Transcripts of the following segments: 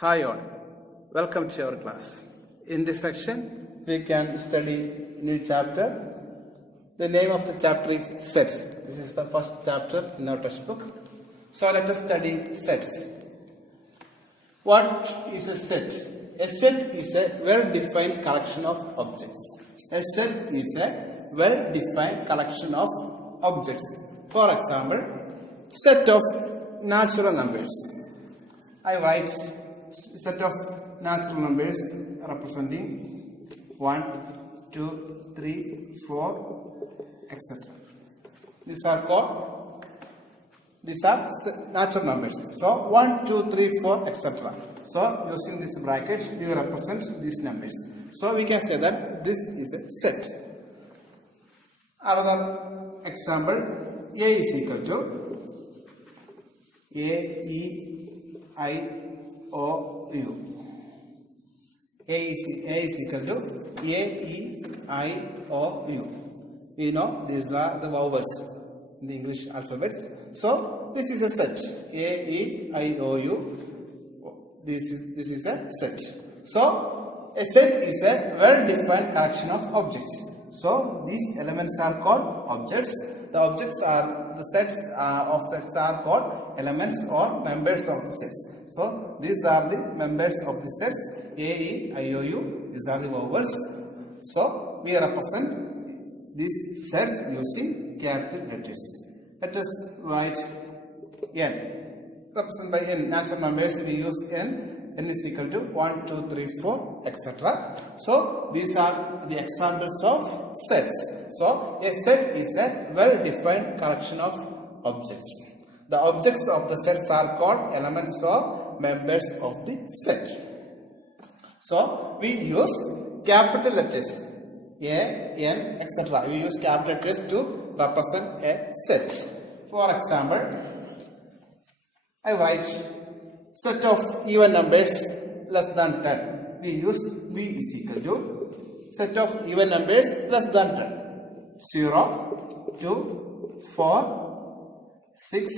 Hi all, welcome to our class. In this section, we can study new chapter. The name of the chapter is sets. This is the first chapter in our textbook. So let us study sets. What is a set? A set is a well-defined collection of objects. A set is a well-defined collection of objects. For example, set of natural numbers. I write set of natural numbers representing 1, 2, 3, 4, etc. These are natural numbers. So 1, 2, 3, 4, etc. So using this bracket, we will represent these numbers. So we can say that this is a set. Another example, A is equal to A, E, I, O, U. A is equal to A, E, I, O, U. We know these are the vowels in the English alphabets. So this is a set. A, E, I, O, U. This is a set. So a set is a well-defined collection of objects. So these elements are called objects. The sets of sets are called elements or members of the sets. So these are the members of the sets A, E, I, O, U. These are the vowels. So we represent these sets using capital letters. Let us write N. Represented by N. Natural numbers we use N. N is equal to 1, 2, 3, 4, etc. So these are the examples of sets. So a set is a well-defined collection of objects. The objects of the sets are called elements or members of the set. So we use capital letters A, N, etc. We use capital letters to represent a set. For example, I write set of even numbers less than 10. We use B is equal to set of even numbers less than 10. 0, 2, 4, 6,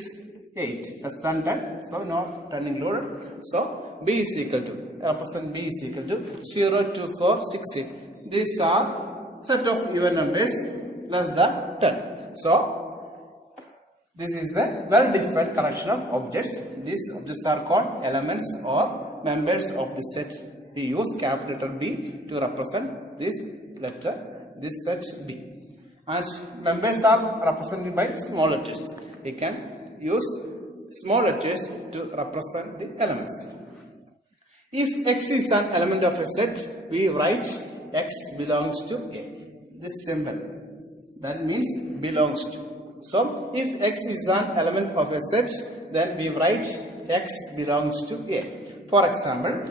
8 less than 10. So not 10 included. So B is equal to represent B is equal to 0, 2, 4, 6, 8. These are set of even numbers less than 10. So this is the well-defined collection of objects. These objects are called elements or members of the set. We use capital letter B to represent this set B. And members are represented by small letters. We can use small letters to represent the elements. If X is an element of a set, we write X belongs to A. This symbol, that means belongs to. So if X is an element of a set, then we write X belongs to A. For example,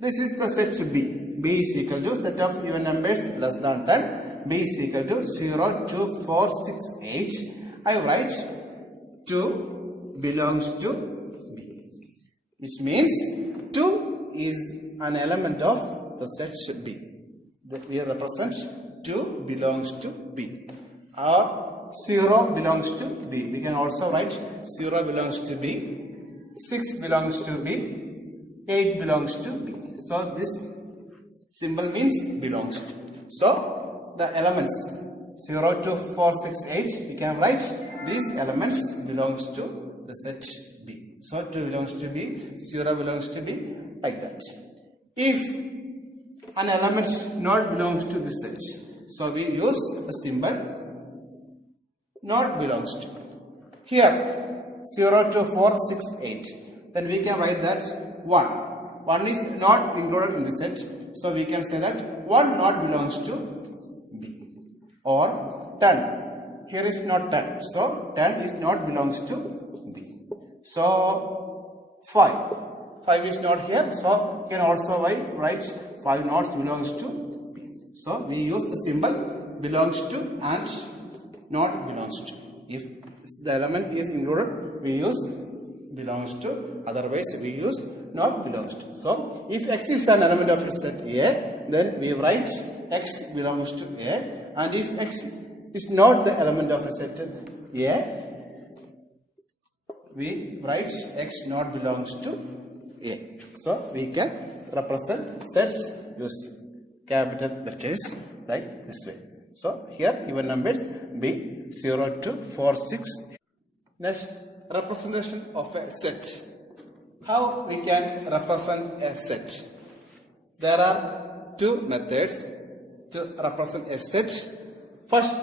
this is the set B. B is equal to set of even numbers less than 10. B is equal to 0, 2, 4, 6, 8. I write 2 belongs to B, which means 2 is an element of the set B. We represent 2 belongs to B. Or 0 belongs to B. We can also write 0 belongs to B, 6 belongs to B, 8 belongs to B. So this symbol means belongs to. So the elements 0, 2, 4, 6, 8, we can write these elements belongs to the set B. So 2 belongs to B, 0 belongs to B, like that. If an element not belongs to the set, so we use a symbol not belongs to. Here 0, 2, 4, 6, 8. Then we can write that 1. 1 is not included in the set. So we can say that 1 not belongs to B. Or 10. Here is not 10. So 10 is not belongs to B. So 5. 5 is not here. So we can also write 5 not belongs to B. So we use the symbol belongs to and not belongs to. If the element is included, we use belongs to. Otherwise, we use not belongs to. So, if X is an element of a set A, then we write X belongs to A. And if X is not the element of a set A, we write X not belongs to A. So we can represent sets using capital letters like this way. So here even numbers be 0 to 4, 6. Next, representation of a set. How we can represent a set? There are two methods to represent a set. First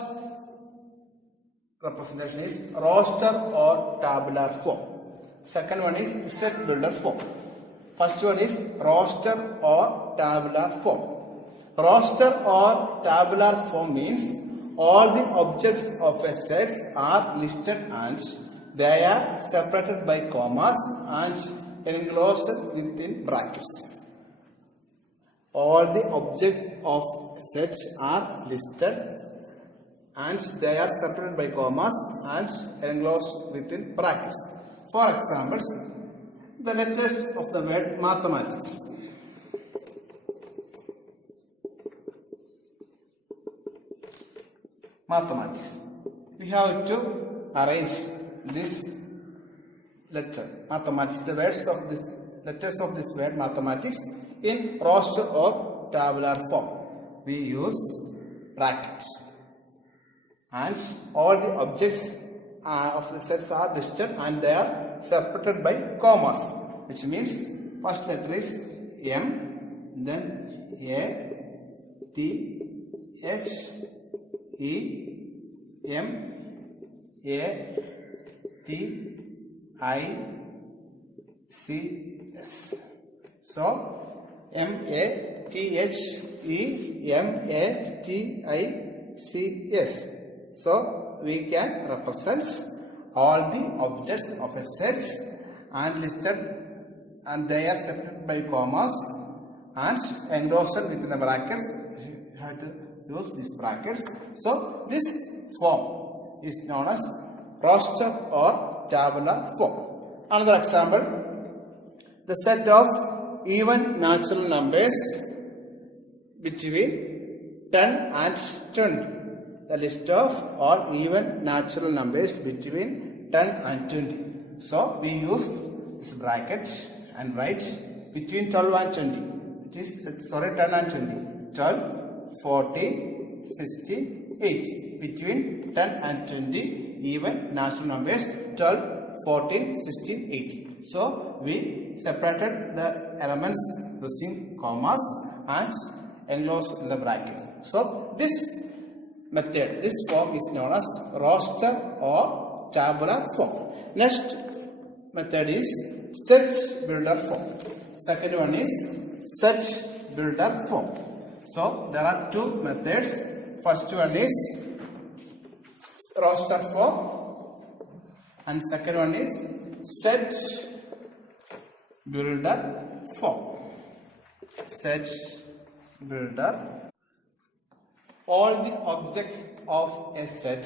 representation is roster or tabular form. Second one is set builder form. First one is roster or tabular form. Roster or tabular form means all the objects of a set are listed and they are separated by commas and enclosed within brackets. All the objects of sets are listed and they are separated by commas and enclosed within brackets. For example, the letters of the word mathematics. Mathematics. We have to arrange this letter mathematics, the words of this letters of this word mathematics in roster or tabular form. We use brackets and all the objects of the sets are listed and they are separated by commas, which means first letter is M, then A, T, H, E, M, A, T, I, C, S. So M, A, T, H, E, M, A, T, I, C, S. So we can represent all the objects of a set and listed and they are separated by commas and enclosed within the brackets. You have to use these brackets. So this form is known as roster or tabular form. Another example, the set of even natural numbers between 10 and 20. The list of all even natural numbers between 10 and 20. So we use this bracket and write between 12 and 20. It is 10 and 20. 12, 14, 16, 8. Between 10 and 20 even natural numbers 12, 14, 16, 18. So we separated the elements using commas and enclosed in the bracket. So this method, this form is known as roster or tabular form. Next method is set builder form. Second one is set builder form. So there are two methods. First one is roster form and second one is set builder form. Set builder. All the objects of a set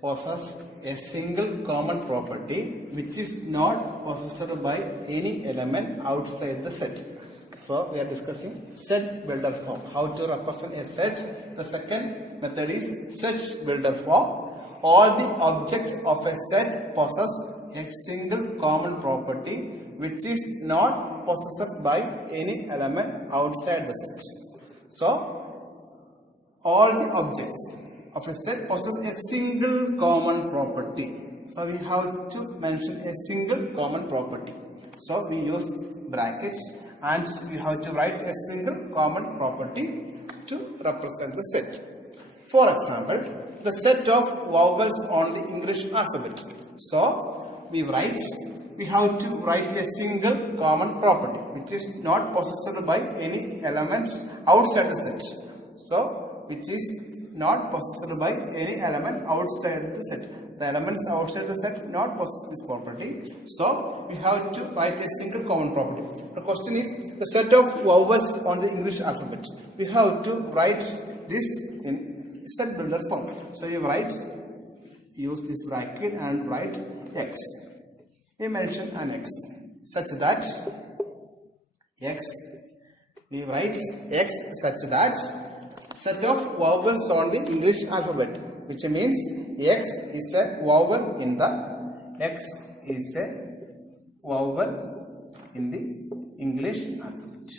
possess a single common property which is not possessed by any element outside the set. So we are discussing set builder form. How to represent a set. The second method is set builder form. All the objects of a set possess a single common property which is not possessed by any element outside the set. So all the objects of a set possess a single common property. So we have to mention a single common property. So we use brackets and we have to write a single common property to represent the set. For example, the set of vowels on the English alphabet. So we have to write a single common property which is not possessed by any elements outside the set. So which is not possessed by any element outside the set. The elements outside the set not possess this property. So we have to write a single common property. The question is the set of vowels on the English alphabet. We have to write this in set builder form. So you use this bracket and write X. We mention an X such that we write X such that set of vowels on the English alphabet, which means X is a vowel in the in the English alphabet.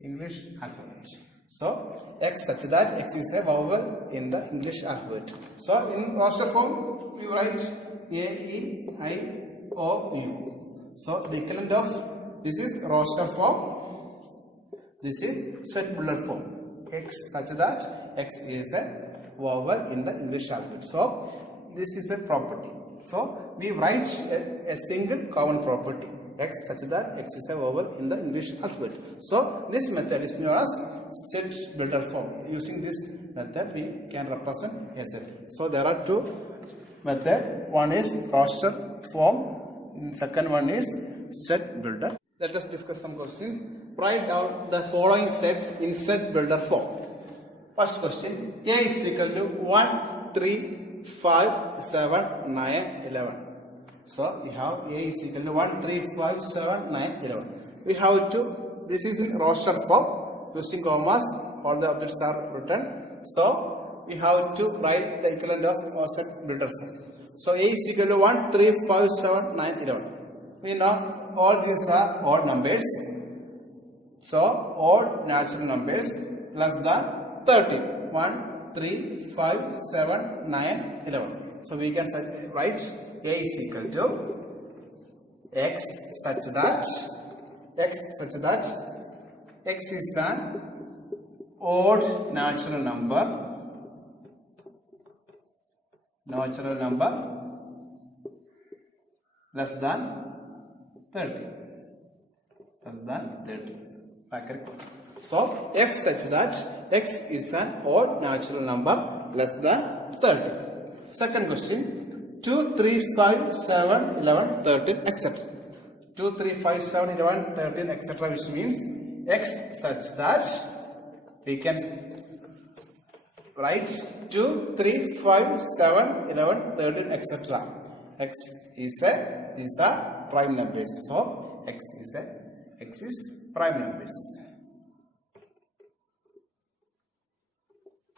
English alphabet. So X such that X is a vowel in the English alphabet. So in roster form we write A, E, I, O, U. So the equivalent of this is roster form. This is set builder form. X such that X is a vowel in the English alphabet. So this is the property. So we write a single common property. X such that X is a vowel in the English alphabet. So this method is known as set builder form. Using this method we can represent a set. So there are two methods. One is roster form. Second one is set builder. Let us discuss some questions. Write down the following sets in set builder form. First question. A is equal to 1, 3, 5, 7, 9, 11. So we have A is equal to 1, 3, 5, 7, 9, 11. We have to, this is in roster form, using commas, all the objects are written. So we have to write the equivalent of set builder form. So A is equal to 1, 3, 5, 7, 9, 11. We know all these are odd numbers. So odd natural numbers less than 13. 1, 3, 5, 7, 9, 11. So we can write A is equal to X such that X is an odd natural number less than 30. So X such that X is an odd natural number less than 30. Second question, 2, 3, 5, 7, 11, 13, etc. 2, 3, 5, 7, 11, 13, etc. which means X such that we can write 2, 3, 5, 7, 11, 13, etc. X is a, these are prime numbers. So X is prime numbers.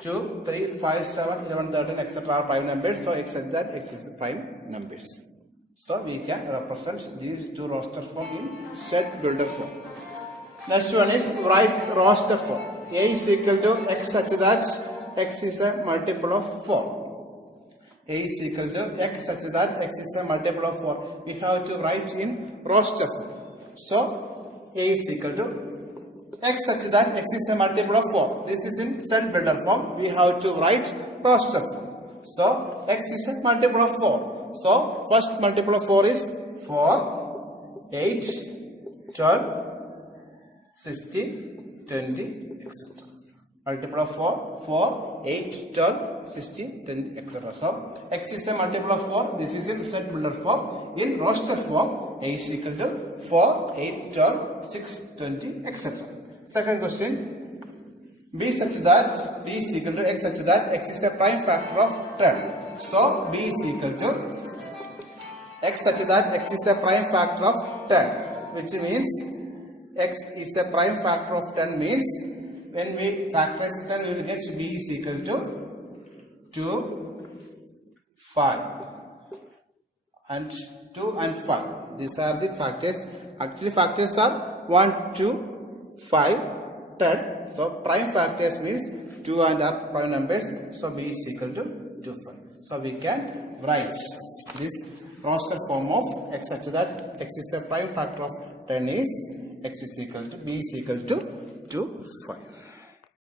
2, 3, 5, 7, 11, 13, etc. are prime numbers. So X such that X is prime numbers. So we can represent these two roster form in set builder form. Next one is write roster form. A is equal to X such that X is a multiple of 4. A is equal to X such that X is a multiple of 4. We have to write in roster form. So A is equal to X such that X is a multiple of 4. This is in set builder form. We have to write roster form. So X is a multiple of 4. So first multiple of 4 is 4, 8, 12, 16, 20, etc. Multiple of 4, 8, 12, 16, 20, etc. So X is a multiple of 4. This is in set builder form. In roster form, A is equal to 4, 8, 12, 6, 20, etc. Second question, B such that B is equal to X such that X is a prime factor of 10. So B is equal to X such that X is a prime factor of 10, which means X is a prime factor of 10 means when we factorize 10 we will get B is equal to 2, 5 and 2 and 5. These are the factors. Actually factors are 1, 2, 5, 10. So prime factors means 2 and are prime numbers. So B is equal to 2, 5. So we can write this roster form of X such that X is a prime factor of 10 is X is equal to B is equal to 2, 5.